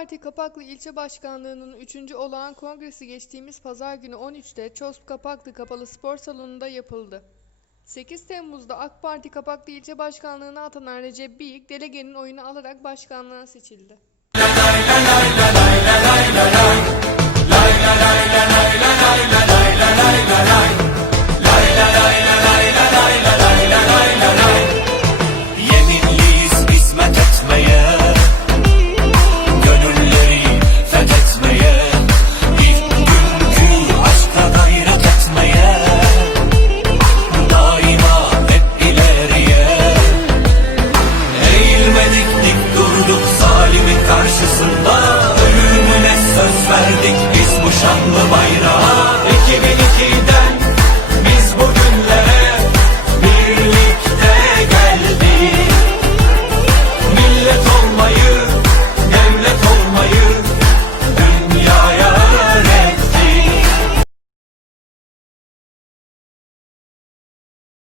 Parti Kapaklı İlçe Başkanlığı'nın 3. olağan kongresi geçtiğimiz pazar günü 13'te Çosp Kapaklı Kapalı Spor Salonu'nda yapıldı. 8 Temmuz'da AK Parti Kapaklı İlçe Başkanlığı'na atanan Recep Biyik, delegenin oyunu alarak başkanlığa seçildi. karşısında.